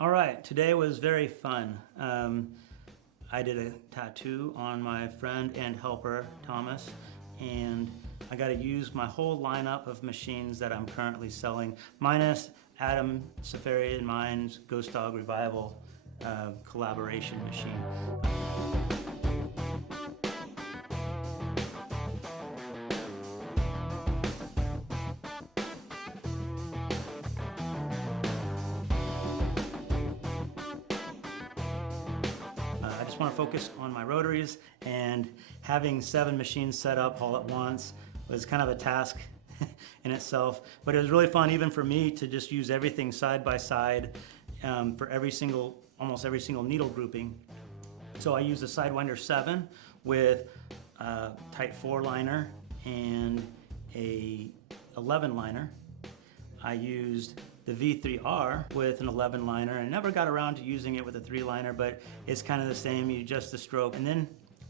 All right, today was very fun. I did a tattoo on my friend and helper, Thomas, and I got to use my whole lineup of machines that I'm currently selling, minus Adam Safari and mine's Ghost Dog Revival collaboration machine. I just want to focus on my rotaries, and having 7 machines set up all at once was kind of a task in itself, but it was really fun even for me to just use everything side by side for almost every single needle grouping. So I used a Sidewinder 7 with a Type 4 liner and a 11 liner. I used the V3r with an 11 liner and never got around to using it with a 3 liner, but it's kind of the same, you adjust the stroke. And then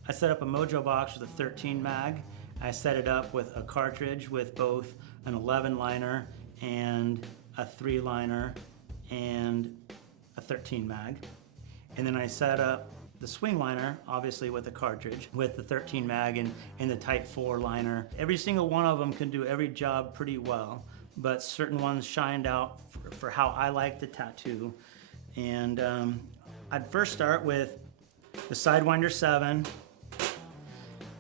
I set up a Mojobox with a 13 mag. I set it up with a cartridge with both an 11 liner and a 3 liner and a 13 mag. And then I set up the Swingliner, obviously with a cartridge, with the 13 mag and the Type 4 liner. Every single one of them can do every job pretty well, but certain ones shined out for how I like the tattoo. And I'd first start with the Sidewinder 7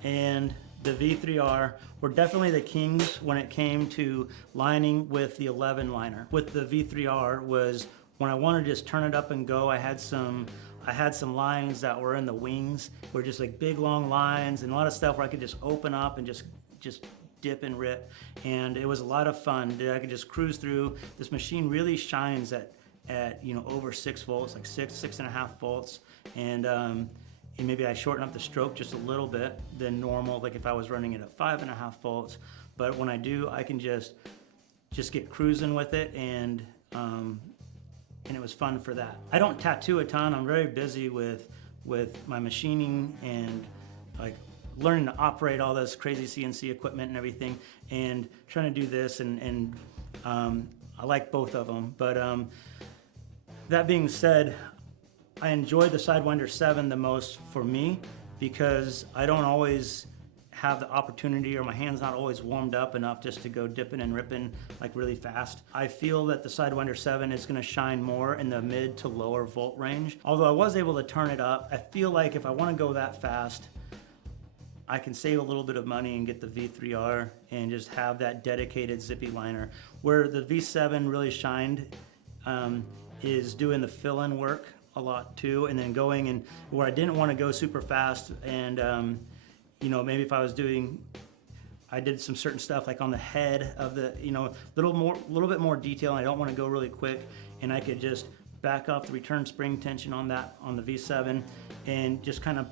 and the V3r were definitely the kings when it came to lining with the 11 liner. With the V3r was when I wanted to just turn it up and go. I had some lines that were in the wings, were just like big long lines, and a lot of stuff where I could just open up and just dip and rip, and it was a lot of fun. I could just cruise through. This machine really shines at over 6 volts, like 6.5 volts, and maybe I shorten up the stroke just a little bit than normal, like if I was running it at 5.5 volts. But when I do, I can just get cruising with it, and it was fun for that. I don't tattoo a ton. I'm very busy with my machining and like learning to operate all this crazy CNC equipment and everything, and trying to do this, and I like both of them. But that being said, I enjoy the Sidewinder 7 the most for me because I don't always have the opportunity, or my hand's not always warmed up enough just to go dipping and ripping like really fast. I feel that the Sidewinder 7 is gonna shine more in the mid to lower volt range. Although I was able to turn it up, I feel like if I wanna go that fast, I can save a little bit of money and get the V3r and just have that dedicated zippy liner. Where the V7 really shined is doing the fill-in work a lot too, and then going and where I didn't want to go super fast, and maybe if I was I did some certain stuff like on the head of the, little bit more detail, and I don't want to go really quick, and I could just back off the return spring tension on the V7 and just kind of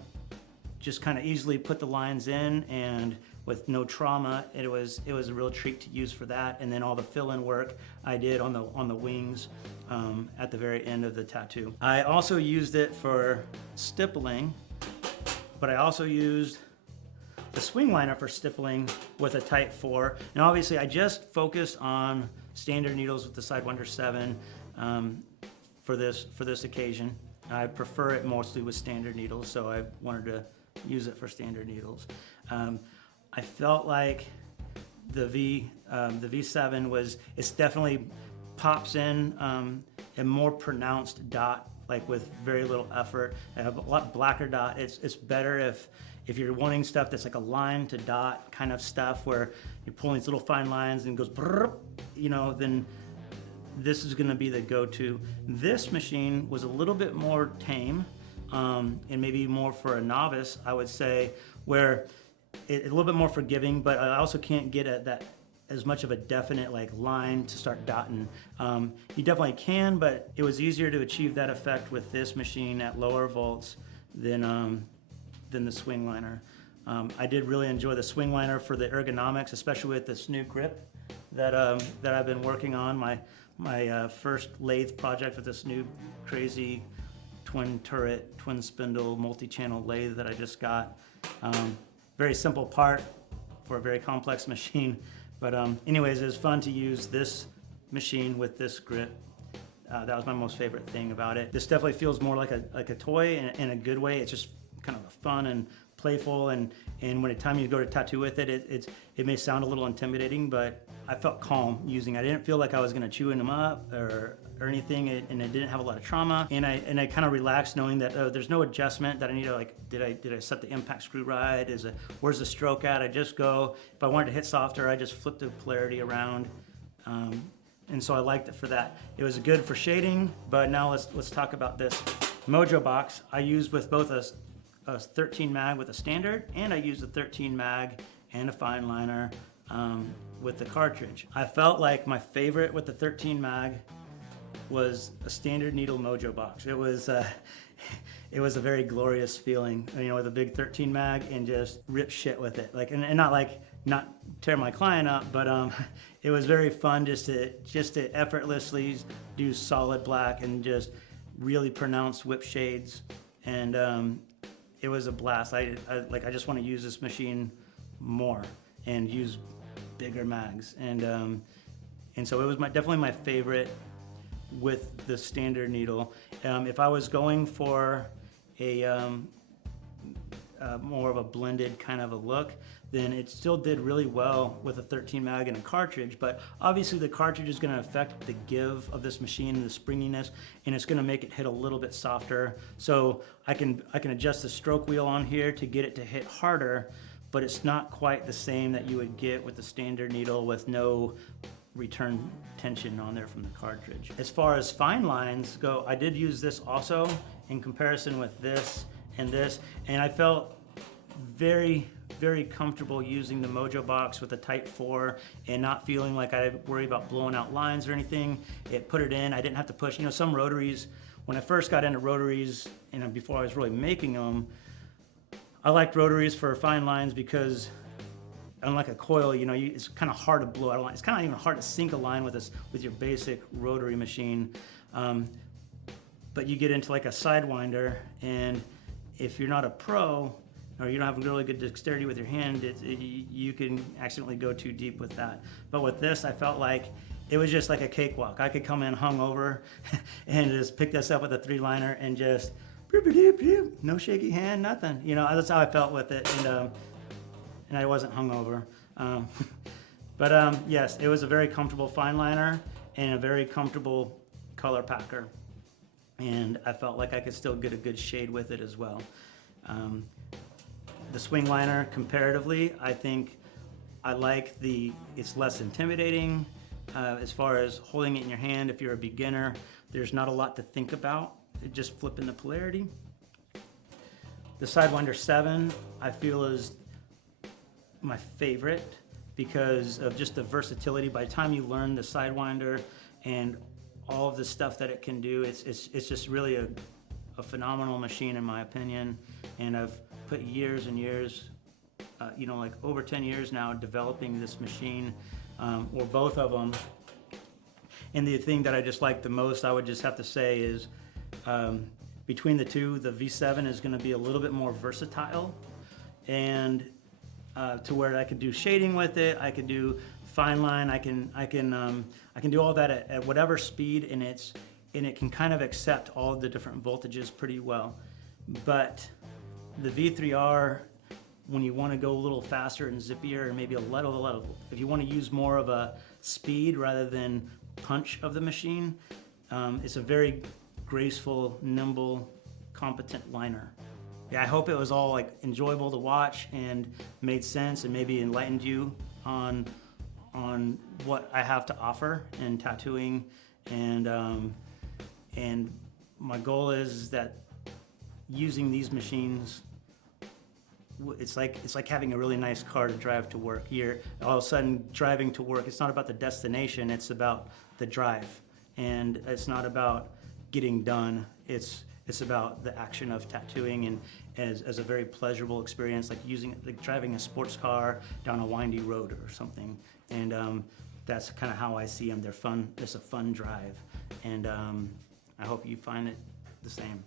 easily put the lines in, and with no trauma. It was a real treat to use for that. And then all the fill-in work I did on the wings at the very end of the tattoo. I also used it for stippling, but I also used the Swingliner for stippling with a Type 4. And obviously I just focused on standard needles with the Sidewinder 7 for this occasion. I prefer it mostly with standard needles, so I wanted to use it for standard needles. I felt like the V7 it's definitely pops in a more pronounced dot, like with very little effort. I have a lot blacker dot. It's better if you're wanting stuff that's like a line to dot kind of stuff, where you're pulling these little fine lines and it goes brrr, then this is going to be the go-to. This machine was a little bit more tame, and maybe more for a novice, I would say, where it's a little bit more forgiving, but I also can't get at that as much of a definite like line to start dotting. You definitely can, but it was easier to achieve that effect with this machine at lower volts than the Swingliner. I did really enjoy the Swingliner for the ergonomics, especially with this new grip that I've been working on. My first lathe project with this new crazy twin turret, twin spindle, multi-channel lathe that I just got. Very simple part for a very complex machine. But anyways, it was fun to use this machine with this grip. That was my most favorite thing about it. This definitely feels more like a toy in a good way. It's just kind of fun and playful, and when the time you go to tattoo with it, it may sound a little intimidating, but I felt calm using it. I didn't feel like I was gonna chew them up or anything, and it didn't have a lot of trauma. And I kind of relaxed knowing that there's no adjustment that I need to, like, did I set the impact screw right? Where's the stroke at? I just go, if I wanted to hit softer, I just flip the polarity around. And so I liked it for that. It was good for shading, but now let's talk about this. Mojobox, I used with both a 13 mag with a standard, and I used a 13 mag and a fine liner with the cartridge. I felt like my favorite with the 13 mag was a standard needle Mojobox. It was a very glorious feeling, you know, with a big 13 mag and just rip shit with it. Like, and not tear my client up, but it was very fun just to effortlessly do solid black and just really pronounced whip shades, and it was a blast. I just want to use this machine more and use bigger mags, and so it was definitely my favorite with the standard needle. If I was going for a more of a blended kind of a look, then it still did really well with a 13 mag and a cartridge, but obviously the cartridge is going to affect the give of this machine and the springiness, and it's going to make it hit a little bit softer. So I can adjust the stroke wheel on here to get it to hit harder, but it's not quite the same that you would get with the standard needle with no return tension on there from the cartridge. As far as fine lines go, I did use this also in comparison with this, and I felt very, very comfortable using the Mojobox with a Type 4 and not feeling like I worry about blowing out lines or anything. It put it in, I didn't have to push. You know, some rotaries, when I first got into rotaries, and before I was really making them, I liked rotaries for fine lines because unlike a coil, you know, it's kind of hard to blow out a line. It's kind of even hard to sink a line with your basic rotary machine. But you get into like a Sidewinder, and if you're not a pro, or you don't have really good dexterity with your hand, you can accidentally go too deep with that. But with this, I felt like it was just like a cakewalk. I could come in hungover and just pick this up with a 3-liner and just, no shaky hand, nothing. You know, that's how I felt with it, and I wasn't hungover. But yes, it was a very comfortable fine liner and a very comfortable color packer. And I felt like I could still get a good shade with it as well. The Swingliner, comparatively, I think I like it's less intimidating as far as holding it in your hand. If you're a beginner, there's not a lot to think about. Just flipping the polarity. The Sidewinder 7, I feel is my favorite because of just the versatility. By the time you learn the Sidewinder and all of the stuff that it can do, it's just really a phenomenal machine in my opinion. And I've put years and years, you know, like over 10 years now developing this machine, or both of them. And the thing that I just like the most, I would just have to say, is between the two, the V7 is going to be a little bit more versatile, and to where I could do shading with it, I could do fine line, I can do all that at whatever speed, and it can kind of accept all of the different voltages pretty well. But the V3r, when you want to go a little faster and zippier, and maybe a little, if you want to use more of a speed rather than punch of the machine, it's a very graceful, nimble, competent liner. Yeah, I hope it was all like enjoyable to watch and made sense and maybe enlightened you on what I have to offer in tattooing, and my goal is that using these machines, it's like having a really nice car to drive to work. You're all of a sudden driving to work. It's not about the destination, it's about the drive. And it's not about getting done. It's about the action of tattooing, and as a very pleasurable experience, like driving a sports car down a windy road or something. And that's kind of how I see them. They're fun. It's a fun drive, and I hope you find it the same.